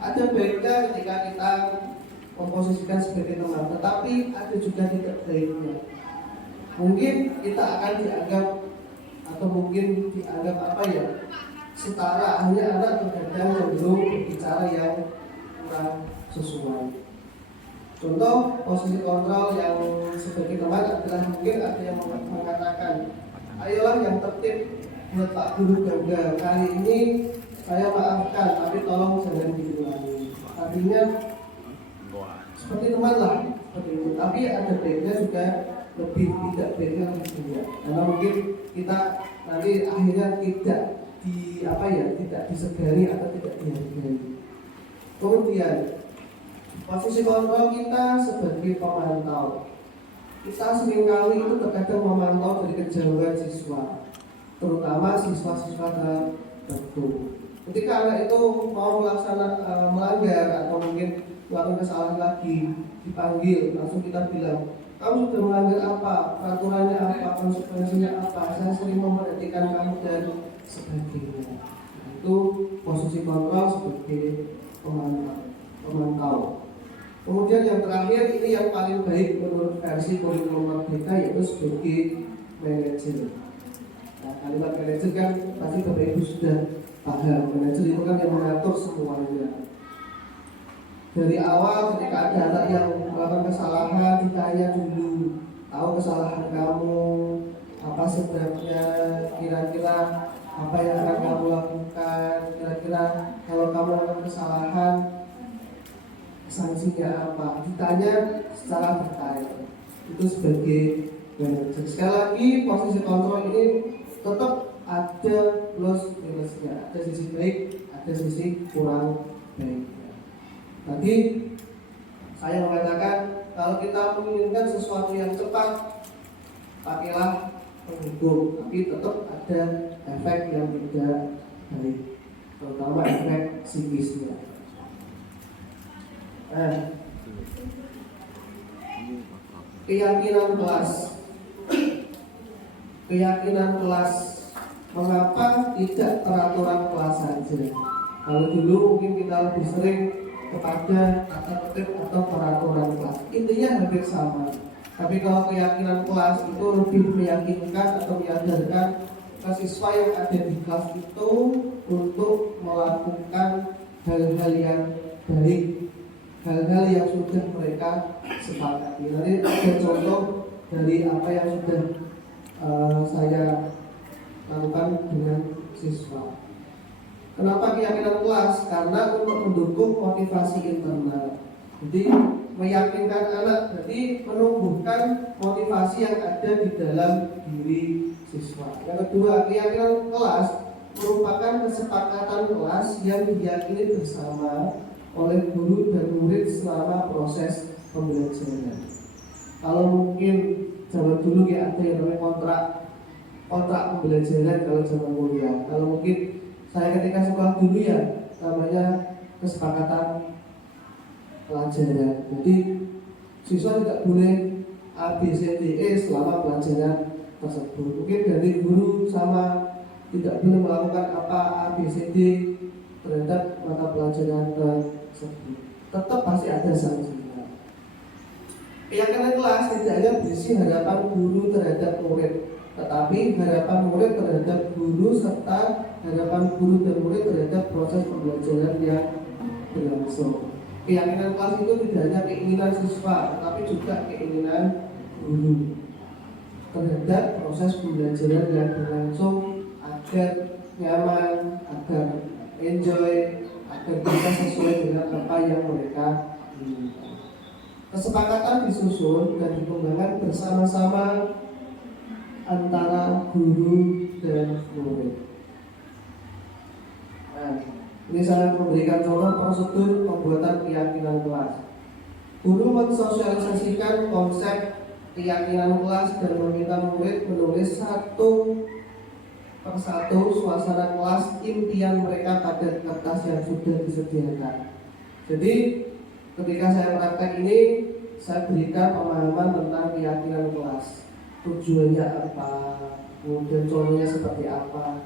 Ada baiknya ketika kita memposisikan sebagai teman, tetapi ada juga tidak baiknya. Mungkin kita akan dianggap atau mungkin dianggap setara, hanya anak terkadang cenderung berbicara yang kurang sesuai. Contoh posisi kontrol yang sebagai teman adalah mungkin ada yang mengatakan, ayolah yang tertib buat Pak Guru gagal. Kali ini saya maafkan, tapi tolong jangan diulangi. Artinya seperti teman lah, seperti itu. Tapi ada baiknya juga lebih tidak baiknya lebih. Karena mungkin kita nanti akhirnya tidak tidak disegani atau tidak dihargai. Kemudian posisi kontrol kita sebagai pemantau. Kita seringkali itu terkadang memantau dari kejauhan siswa, terutama siswa-siswa tertentu. Ketika anak itu mau melanggar atau mungkin melakukan kesalahan lagi, dipanggil, langsung kita bilang, kamu sudah melanggar apa, peraturannya apa, konsekuensinya apa, saya sering memperhatikan kamu dan sebagainya. Itu posisi kontrol sebagai pemantau. Kemudian yang terakhir, ini yang paling baik menurut versi kurikulum Merdeka, yaitu sebagai manajer. Nah, kalimat manajer kan pasti Bapak Ibu sudah paham. Manajer itu kan yang mengatur semuanya. Dari awal ketika ada anak yang melakukan kesalahan, ditanya dulu, tahu kesalahan kamu, apa sebabnya, kira-kira apa yang akan kamu lakukan, kira-kira kalau kamu melakukan kesalahan sanksinya apa, ditanya secara detail. Itu sebagai manajer. Sekali lagi, posisi kontrol ini tetap ada plus minusnya, ada sisi baik, ada sisi kurang baik. Tadi saya mengatakan kalau kita menginginkan sesuatu yang cepat, pakailah penghukum, tapi tetap ada efek yang tidak baik, terutama efek psikisnya. Keyakinan kelas, mengapa tidak peraturan kelas saja? Kalau dulu mungkin kita lebih sering kepada tata tertib atau peraturan kelas, intinya hampir sama. Tapi kalau keyakinan kelas itu lebih meyakinkan atau menyadarkan siswa yang ada di kelas itu untuk melakukan hal-hal yang baik hal-hal yang sudah mereka sepakati. Nanti ada contoh dari apa yang sudah saya lakukan dengan siswa. Kenapa keyakinan kelas? Karena untuk mendukung motivasi internal. Jadi meyakinkan anak, jadi menumbuhkan motivasi yang ada di dalam diri siswa. Yang kedua, keyakinan kelas merupakan kesepakatan kelas yang diyakini bersama oleh guru dan murid selama proses pembelajaran. Kalau mungkin zaman dulu ya ada yang namanya kontrak pembelajaran kalau zaman kuliah. Kalau mungkin saya ketika sekolah dulu ya namanya kesepakatan pelajaran. Jadi siswa tidak boleh A, B, C, D, E selama pelajaran tersebut. Mungkin dari guru sama tidak boleh melakukan apa A, B, C, D terhadap mata pelajaran tersebut. Tetap pasti ada sanksinya. Keyakinan kelas tidak hanya berisi harapan guru terhadap murid, tetapi harapan murid terhadap guru serta harapan guru dan murid terhadap proses pembelajaran yang berlangsung. Keyakinan kelas itu tidak hanya keinginan siswa, tetapi juga keinginan guru terhadap proses pembelajaran yang berlangsung agar nyaman, agar enjoy, agar bisa sesuai dengan apa yang mereka inginkan. Kesepakatan disusun dan dikembangkan bersama-sama antara guru dan murid. Nah, ini saya memberikan contoh prosedur pembuatan keyakinan kelas. Guru mensosialisasikan konsep keyakinan kelas dan meminta murid menulis satu persatu suasana kelas impian mereka pada kertas yang sudah disediakan. Jadi ketika saya praktek ini, saya berikan pemahaman tentang keyakinan kelas. Tujuannya apa, kemudian contohnya seperti apa.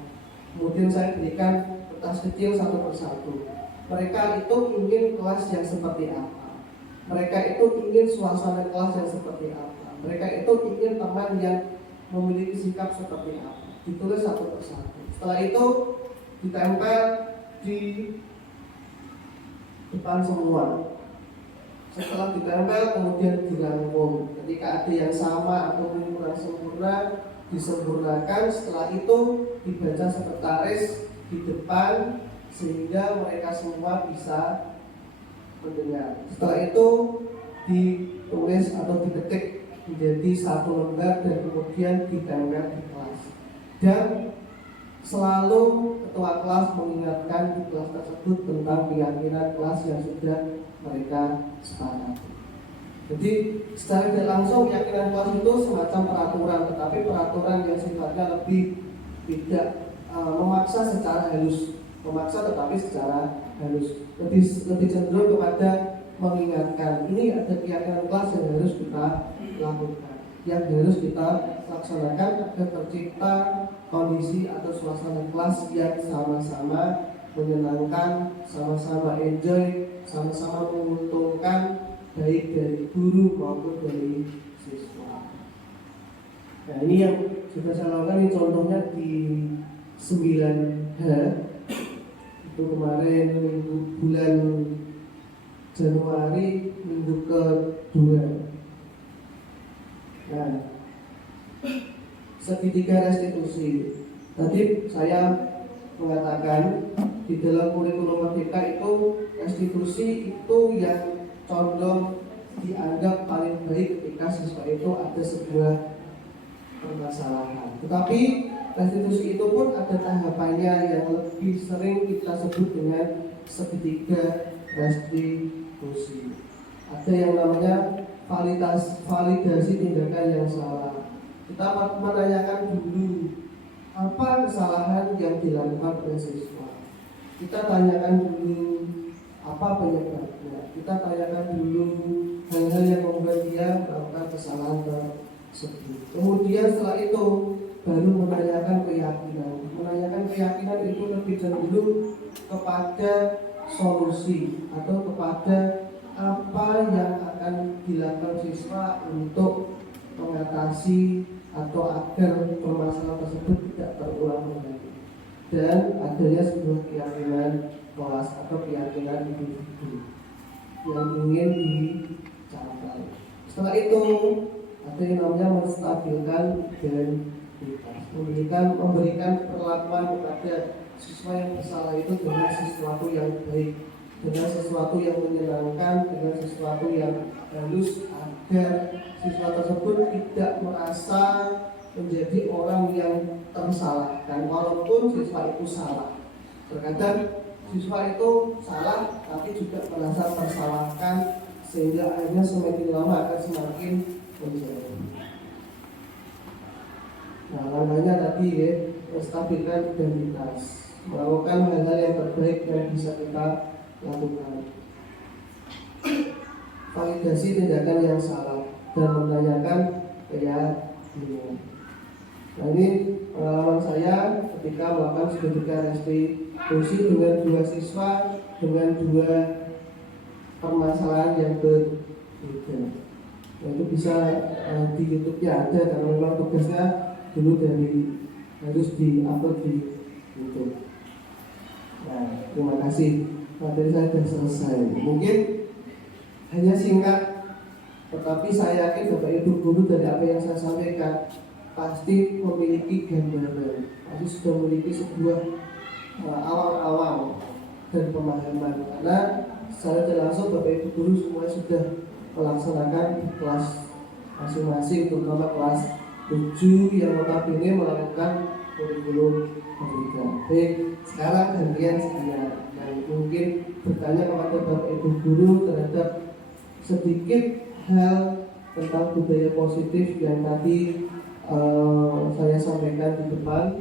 Kemudian saya berikan kertas kecil satu persatu. Mereka itu ingin kelas yang seperti apa. Mereka itu ingin suasana kelas yang seperti apa. Mereka itu ingin teman yang memiliki sikap seperti apa. Ditulis satu persatu. Setelah itu ditempel di depan semua. Setelah ditempel kemudian dirangkum. Ketika ada yang sama atau kurang sempurna, disempurnakan. Setelah itu dibaca sekretaris di depan sehingga mereka semua bisa mendengar. Setelah itu ditulis atau diketik menjadi satu lembar dan kemudian ditempel di kelas. Dan selalu ketua kelas mengingatkan di kelas tersebut tentang keyakinan kelas yang sudah mereka sepakati. Jadi secara tidak langsung keyakinan kelas itu semacam peraturan, tetapi peraturan yang sifatnya lebih tidak memaksa secara halus, memaksa tetapi secara halus, lebih cenderung kepada mengingatkan. Ini ada keyakinan kelas yang harus kita lakukan, yang harus kita laksanakan agar tercipta kondisi atau suasana kelas yang sama-sama menyenangkan, sama-sama enjoy, sama-sama menguntungkan baik dari guru maupun dari siswa. Nah ini yang sudah saya lakukan, ini contohnya di 9H itu kemarin bulan Januari minggu kedua. Nah, segitiga restitusi. Tadi saya mengatakan di dalam kurikulum Merdeka itu restitusi itu yang condong dianggap paling baik ketika siswa itu ada sebuah permasalahan. Tetapi restitusi itu pun ada tahapannya yang lebih sering kita sebut dengan segitiga restitusi. Ada yang namanya validasi tindakan yang salah. Kita menanyakan dulu apa kesalahan yang dilakukan oleh siswa. Kita tanyakan dulu apa penyebabnya. Kita tanyakan dulu hal-hal yang membuat dia melakukan kesalahan tersebut. Kemudian setelah itu baru menanyakan keyakinan. Menanyakan keyakinan itu lebih cenderung kepada solusi atau kepada apa yang akan dilakukan siswa untuk mengatasi atau agar permasalahan tersebut tidak terulang kembali, dan adanya sebuah keyakinan kelas atau keyakinan individu. yang ingin dicapai. Setelah itu ada yang namanya menstabilkan identitas, memberikan perlakuan kepada siswa yang bersalah itu dengan sesuatu yang baik, dengan sesuatu yang menyenangkan, dengan sesuatu yang halus, agar siswa tersebut tidak merasa menjadi orang yang tersalahkan walaupun siswa itu salah. Terkadang siswa itu salah tapi juga merasa tersalahkan, sehingga akhirnya semakin lama akan semakin menjauh. Nah, langkahnya tadi ya, menstabilkan identitas, melakukan hal-hal yang terbaik yang bisa kita lakukan, validasi tindakan yang salah, dan menanyakan keyakinan. Nah, ini pengalaman saya ketika melakukan studi restitusi dengan 2 siswa dengan 2 permasalahan yang berbeda. Nah, itu bisa di YouTube-nya ada, karena memang tugasnya dulu harus di-upload di YouTube. Nah, terima kasih. Materi saya sudah selesai. Mungkin hanya singkat, tetapi saya yakin Bapak Ibu guru dari apa yang saya sampaikan pasti memiliki gambaran, pasti sudah memiliki sebuah awal-awal dan pemahaman, karena secara tidak langsung Bapak Ibu guru semua sudah melaksanakan di kelas masing-masing, terutama kelas 7 yang notabene melakukan kurikulum merdeka. Baik, sekarang gantian saya yang mungkin bertanya kepada Bapak Ibu guru terhadap sedikit hal tentang budaya positif yang tadi saya sampaikan di depan.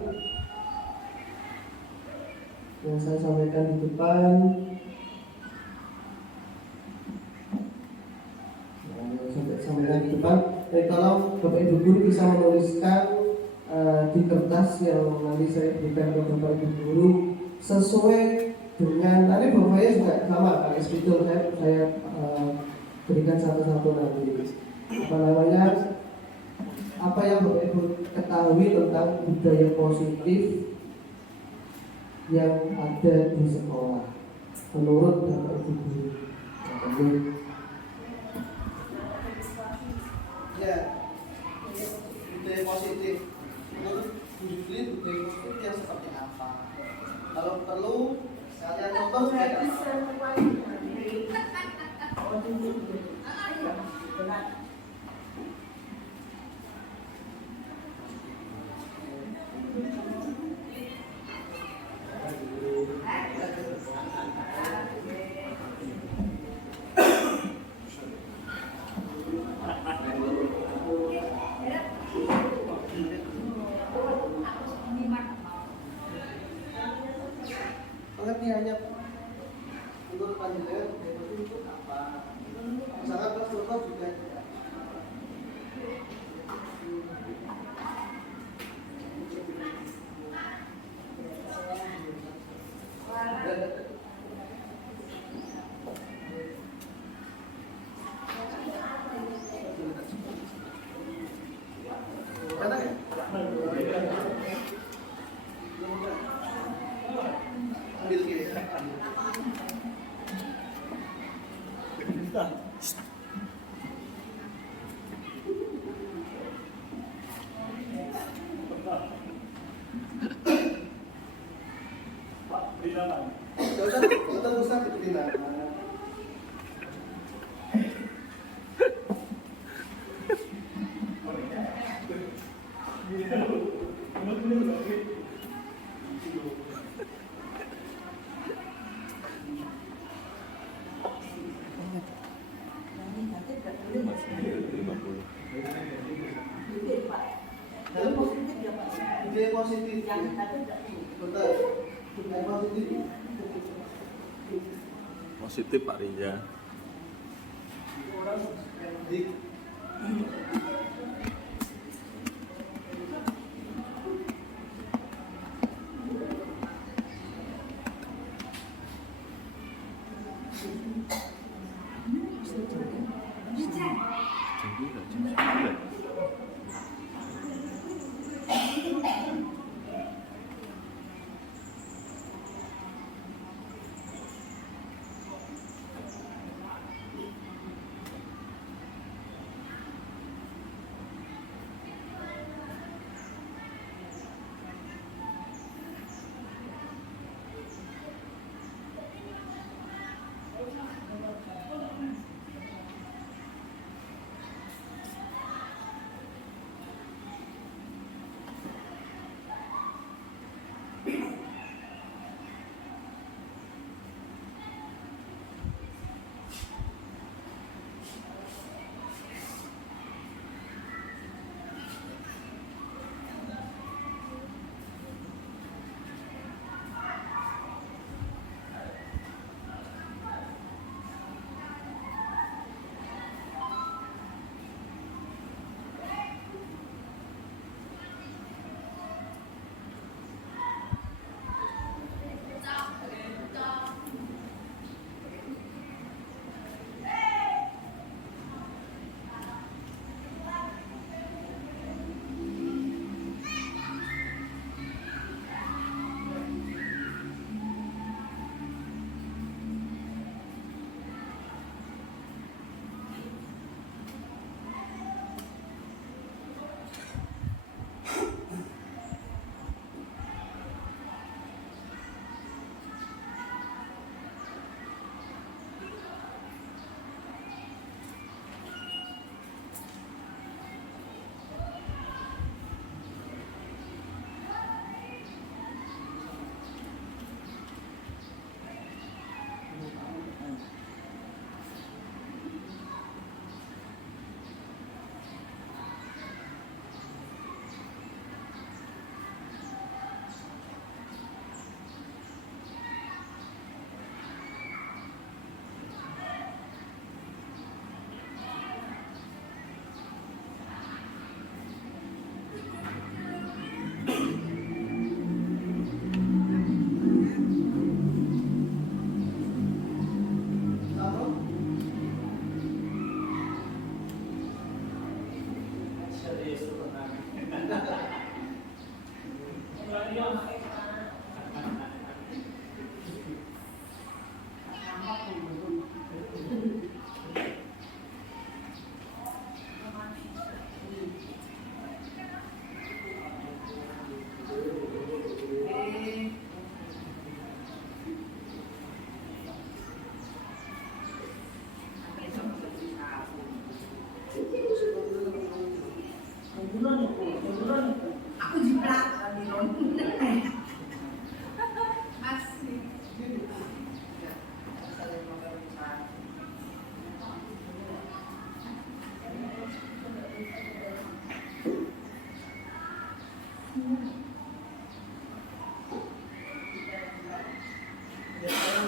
Jadi kalau Bapak Ibu guru bisa menuliskan di kertas yang nanti saya berikan ke Bapak Ibu guru sesuai dengan, nanti Bapak saya juga sama pakai spidol, saya berikan satu-satu nanti. Apa yang Bapak Ibu ketahui tentang budaya positif yang ada di sekolah menurut Bapak Ibu guru. Ya, budaya positif menurut Bu Juli, budaya positif yang seperti apa? Kalau perlu sekalian contoh saya pengertiannya menurut panjenengan itu apa? Misalkan contoh juga positif yang positif Pak Riza.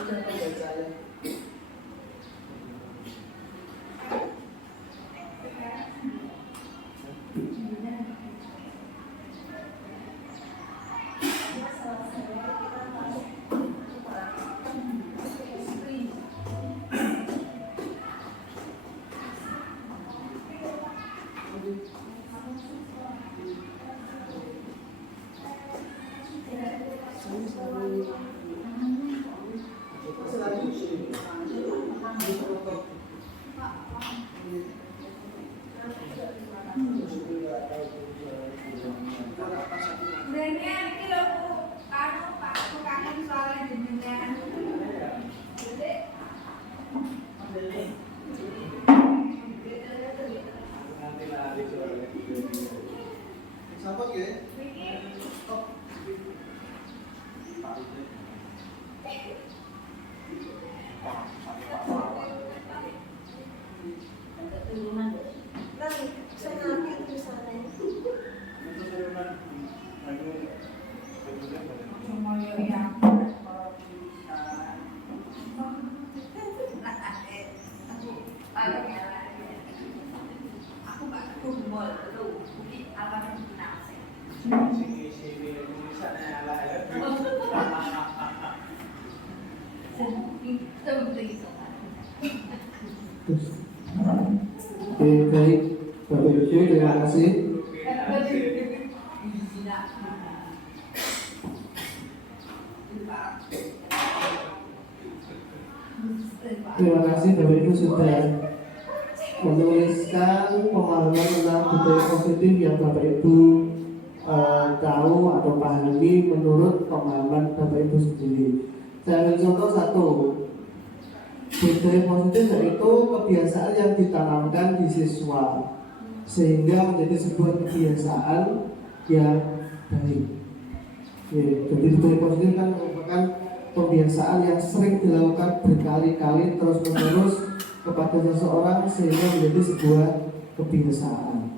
contoh bacanya. Oke, baik, Bapak Ibu, terima kasih. Terima kasih Bapak Ibu sudah menuliskan pemahaman tentang budaya positif yang Bapak Ibu tahu atau pahami menurut pemahaman Bapak Ibu sendiri. Saya ambil contoh satu. Budaya positif yaitu kebiasaan yang ditanamkan di siswa sehingga menjadi sebuah kebiasaan yang baik. Jadi budaya positif kan merupakan kebiasaan yang sering dilakukan berkali-kali terus-menerus kepada seseorang sehingga menjadi sebuah kebiasaan.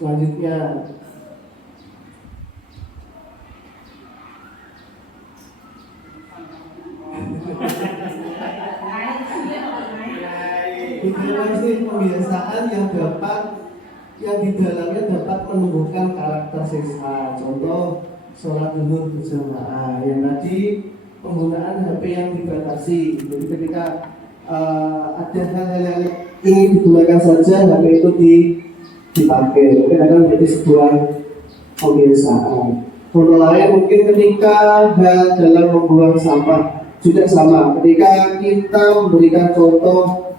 Selanjutnya, budaya positif kebiasaan yang di dalamnya dapat menumbuhkan karakter siswa. Contoh sholat zuhur berjamaah. Yang tadi penggunaan HP yang dibatasi. Jadi ketika ada hal-hal yang ingin digunakan saja, HP itu dipakai. Mungkin akan menjadi sebuah kebiasaan. Contoh lain mungkin ketika hal dalam membuang sampah juga sama. Ketika kita memberikan contoh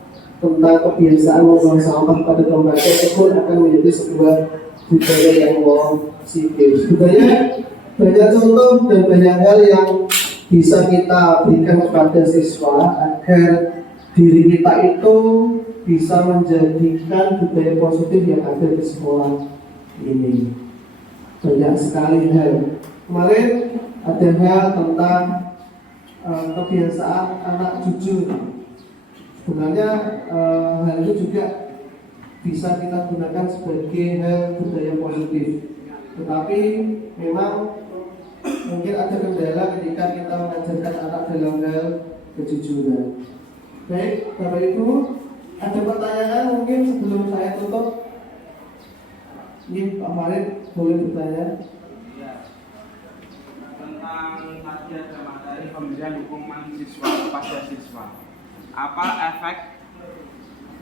tentang kebiasaan membuang sampah pada tempat tersebut akan menjadi sebuah budaya yang positif. Sebenarnya banyak contoh dan banyak hal yang bisa kita berikan kepada siswa agar diri kita itu bisa menjadikan budaya positif yang ada di sekolah ini. Banyak sekali hal. Kemarin ada hal tentang kebiasaan anak jujur. Sebenarnya hal itu juga bisa kita gunakan sebagai hal budaya positif. Tetapi memang mungkin ada kendala ketika kita mengajarkan anak dalam hal kejujuran. Baik, Bapak Ibu, ada pertanyaan mungkin sebelum saya tutup? Ini Pak Farid boleh bertanya. Tentang tadi ada materi pemberian hukuman siswa kepada siswa. Apa efek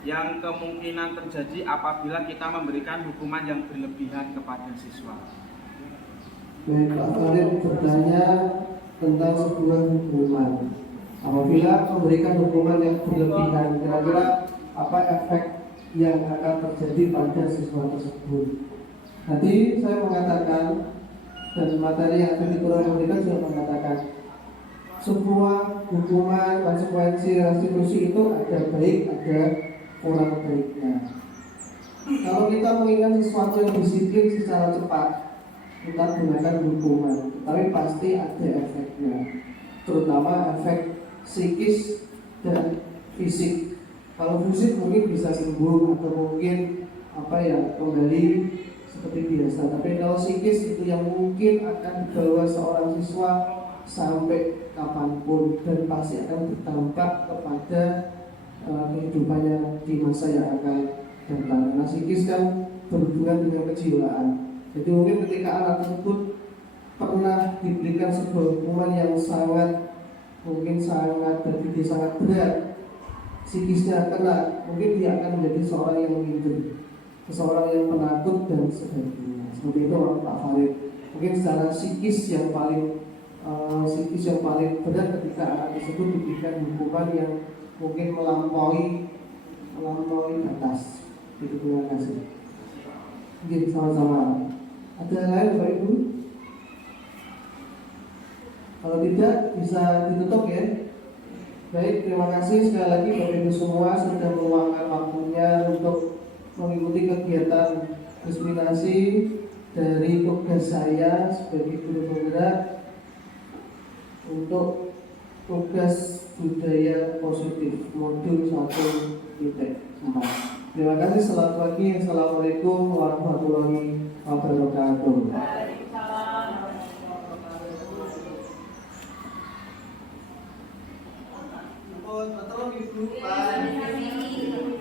yang kemungkinan terjadi apabila kita memberikan hukuman yang berlebihan kepada siswa? Baik, Pak Farid bertanya tentang sebuah hukuman. Apabila memberikan hukuman yang berlebihan, kira-kira apa efek yang akan terjadi pada siswa tersebut? Tadi saya mengatakan dan materi yang akan diberikan sudah mengatakan sebuah hukuman, konsekuensi, restitusi itu ada baik, ada kurang baiknya. Kalau kita mengingat sesuatu yang disiplin secara cepat, kita gunakan hukuman, tapi pasti ada efeknya, terutama efek psikis dan fisik. Kalau fisik mungkin bisa sembuh atau mungkin kembali seperti biasa. Tapi kalau psikis itu yang mungkin akan dibawa seorang siswa sampai kapanpun dan pasti akan berdampak kepada kehidupannya di masa yang akan datang. Karena psikis kan berhubungan dengan kejiwaan. Jadi mungkin ketika anak tersebut pernah diberikan sebuah hukuman yang mungkin sangat berpikir sangat berat, psikisnya kena, mungkin dia akan menjadi seorang yang minder, seseorang yang penakut dan sebagainya. Seperti itu Pak Farid. Mungkin secara psikis yang paling berat ketika anak tersebut diberikan hukuman yang mungkin melampaui batas. Itu, terima kasih. Mungkin sama-sama. Ada yang lain Bapak Ibu? Kalau tidak bisa ditutup ya. Baik, terima kasih sekali lagi Bapak Ibu semua sudah meluangkan waktunya untuk mengikuti kegiatan resminasi dari tugas saya sebagai guru penggerak untuk tugas budaya positif modul 1.4. Terima kasih, selamat pagi. Assalamualaikum warahmatullahi wabarakatuh. Tolong Ibu, Pak.